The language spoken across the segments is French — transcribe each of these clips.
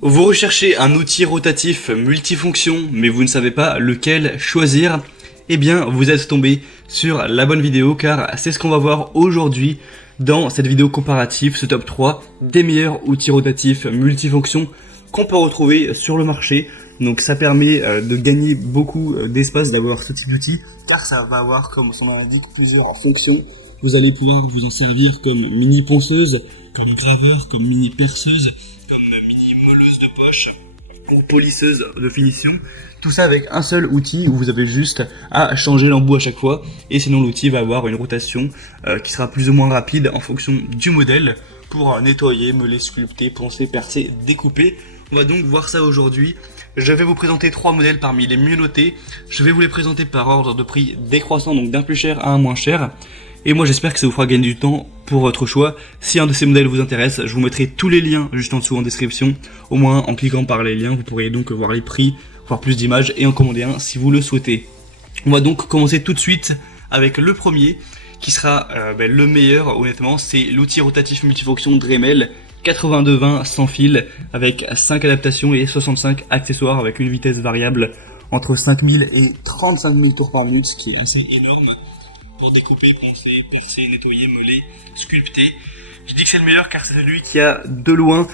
Vous recherchez un outil rotatif multifonction, mais vous ne savez pas lequel choisir? Eh bien, vous êtes tombé sur la bonne vidéo, car c'est ce qu'on va voir aujourd'hui dans cette vidéo comparative, ce top 3 des meilleurs outils rotatifs multifonctions qu'on peut retrouver sur le marché. Donc ça permet de gagner beaucoup d'espace d'avoir ce type d'outil, car ça va avoir, comme son nom l'indique, plusieurs fonctions. Vous allez pouvoir vous en servir comme mini ponceuse, comme graveur, comme mini perceuse, comme mini meuleuse de poche ou polisseuse de finition. Tout ça avec un seul outil où vous avez juste à changer l'embout à chaque fois, et sinon l'outil va avoir une rotation qui sera plus ou moins rapide en fonction du modèle pour nettoyer, meuler, sculpter, poncer, percer, découper. On va donc voir ça aujourd'hui. Je vais vous présenter 3 modèles parmi les mieux notés. Je vais vous les présenter par ordre de prix décroissant, donc d'un plus cher à un moins cher. Et moi j'espère que ça vous fera gagner du temps pour votre choix. Si un de ces modèles vous intéresse, je vous mettrai tous les liens juste en dessous en description. Au moins en cliquant par les liens, vous pourrez donc voir les prix, voir plus d'images et en commander un si vous le souhaitez. On va donc commencer tout de suite avec le premier qui sera le meilleur honnêtement. C'est l'outil rotatif multifonction Dremel 8220 sans fil avec 5 adaptations et 65 accessoires avec une vitesse variable entre 5000 et 35 000 tours par minute, ce qui est assez énorme pour découper, poncer, percer, nettoyer, meuler, sculpter. Je dis que c'est le meilleur car c'est celui qui a de loin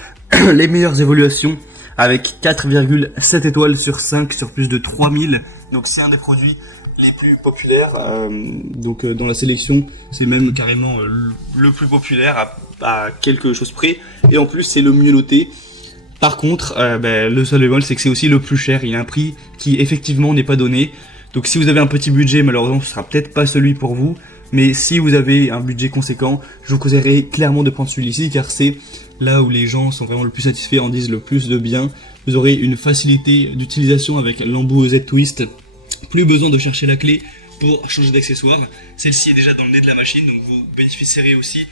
les meilleures évaluations avec 4,7 étoiles sur 5 sur plus de 3000. Donc c'est un des produits les plus populaires. Dans la sélection, c'est même carrément le plus populaire à quelque chose près. Et en plus, c'est le mieux noté. Par contre, le seul bémol, c'est que c'est aussi le plus cher. Il a un prix qui effectivement n'est pas donné. Donc si vous avez un petit budget, malheureusement ce sera peut-être pas celui pour vous, mais si vous avez un budget conséquent, je vous conseillerais clairement de prendre celui-ci, car c'est là où les gens sont vraiment le plus satisfaits, en disent le plus de bien. Vous aurez une facilité d'utilisation avec l'embout Z-Twist, plus besoin de chercher la clé pour changer d'accessoire. Celle-ci est déjà dans le nez de la machine, donc vous bénéficierez aussi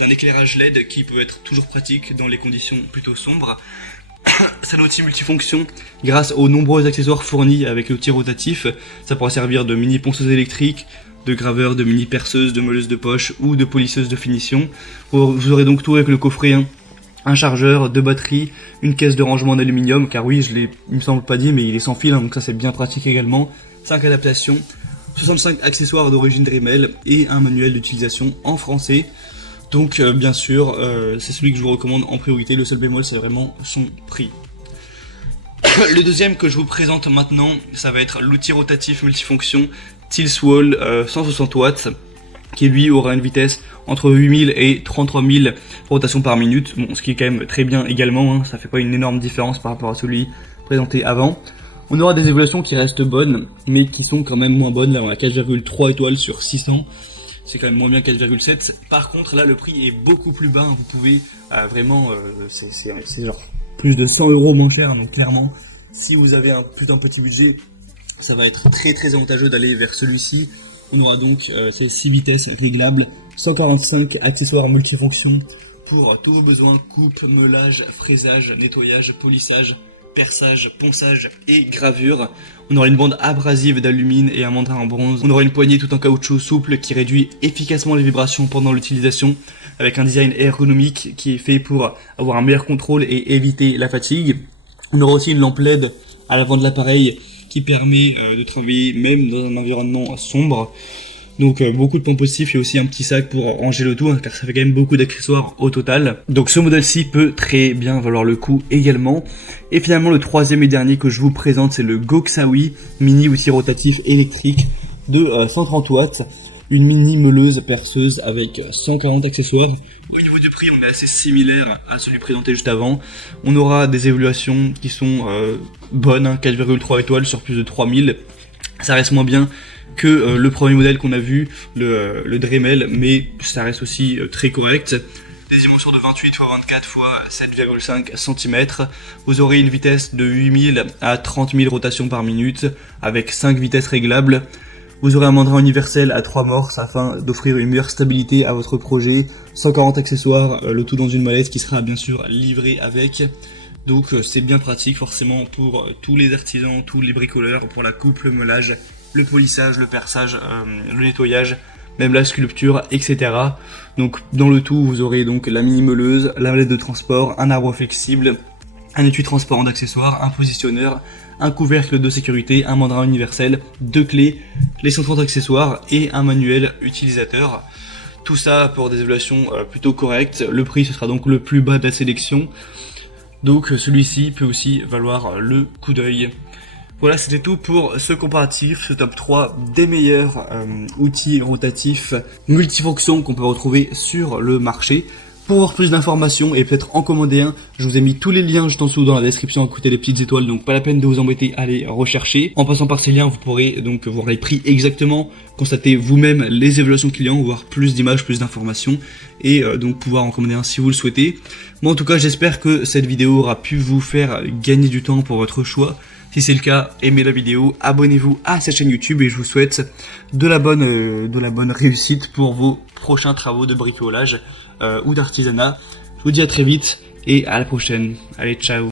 d'un éclairage LED qui peut être toujours pratique dans les conditions plutôt sombres. C'est un outil multifonction grâce aux nombreux accessoires fournis avec l'outil rotatif. Ça pourra servir de mini ponceuse électrique, de graveur, de mini perceuse, de meuleuse de poche ou de polisseuse de finition. Vous aurez donc tout avec le coffret, un chargeur, 2 batteries, une caisse de rangement en aluminium, car oui, je l'ai, il me semble pas dit, mais il est sans fil, donc ça c'est bien pratique également. 5 adaptations, 65 accessoires d'origine Dremel et un manuel d'utilisation en français. Donc bien sûr, c'est celui que je vous recommande en priorité. Le seul bémol, c'est vraiment son prix. Le deuxième que je vous présente maintenant, ça va être l'outil rotatif multifonction Tilswall 160 watts, qui lui aura une vitesse entre 8000 et 33 000 rotations par minute. Bon, ce qui est quand même très bien également, ça fait pas une énorme différence par rapport à celui présenté avant. On aura des évaluations qui restent bonnes, mais qui sont quand même moins bonnes. Là, on a 4,3 étoiles sur 600. C'est quand même moins bien 4,7. Par contre, là, le prix est beaucoup plus bas. Vous pouvez vraiment, c'est genre plus de 100 € moins cher. Donc clairement, si vous avez un petit budget, ça va être très très avantageux d'aller vers celui-ci. On aura donc ces 6 vitesses réglables, 145 accessoires multifonctions pour tous vos besoins: coupe, meulage, fraisage, nettoyage, polissage, perçage, ponçage et gravure. On aura une bande abrasive d'alumine et un mandrin en bronze. On aura une poignée tout en caoutchouc souple qui réduit efficacement les vibrations pendant l'utilisation, avec un design ergonomique qui est fait pour avoir un meilleur contrôle et éviter la fatigue. On aura aussi une lampe LED à l'avant de l'appareil qui permet de travailler même dans un environnement sombre. Donc beaucoup de points positifs et aussi un petit sac pour ranger le tout, car ça fait quand même beaucoup d'accessoires au total. Donc ce modèle-ci peut très bien valoir le coup également. Et finalement le troisième et dernier que je vous présente, c'est le Goksawi mini outil rotatif électrique de 130 watts. Une mini meuleuse perceuse avec 140 accessoires. Au niveau du prix, on est assez similaire à celui présenté juste avant. On aura des évaluations qui sont bonnes, 4,3 étoiles sur plus de 3000. Ça reste moins bien que le premier modèle qu'on a vu, le Dremel, mais ça reste aussi très correct. Des dimensions de 28 x 24 x 7,5 cm. Vous aurez une vitesse de 8000 à 30 000 rotations par minute avec 5 vitesses réglables. Vous aurez un mandrin universel à 3 morses afin d'offrir une meilleure stabilité à votre projet. 140 accessoires, le tout dans une mallette qui sera bien sûr livrée avec. Donc c'est bien pratique forcément pour tous les artisans, tous les bricoleurs, pour la coupe, le meulage, le polissage, le perçage, le nettoyage, même la sculpture, etc. Donc dans le tout, vous aurez donc la mini meuleuse, la mallette de transport, un arbre flexible, un étui transparent d'accessoires, un positionneur, un couvercle de sécurité, un mandrin universel, 2 clés, les 130 accessoires et un manuel utilisateur. Tout ça pour des évaluations plutôt correctes. Le prix ce sera donc le plus bas de la sélection. Donc celui-ci peut aussi valoir le coup d'œil. Voilà, c'était tout pour ce comparatif, ce top 3 des meilleurs outils rotatifs multifonctions qu'on peut retrouver sur le marché. Pour avoir plus d'informations et peut-être en commander un, je vous ai mis tous les liens juste en dessous dans la description à côté des petites étoiles, donc pas la peine de vous embêter à les rechercher. En passant par ces liens, vous pourrez donc voir les prix exactement, constater vous-même les évaluations clients, voir plus d'images, plus d'informations et donc pouvoir en commander un si vous le souhaitez. Moi en tout cas, j'espère que cette vidéo aura pu vous faire gagner du temps pour votre choix. Si c'est le cas, aimez la vidéo, abonnez-vous à cette chaîne YouTube et je vous souhaite de la bonne réussite pour vos prochains travaux de bricolage ou d'artisanat. Je vous dis à très vite et à la prochaine. Allez, ciao!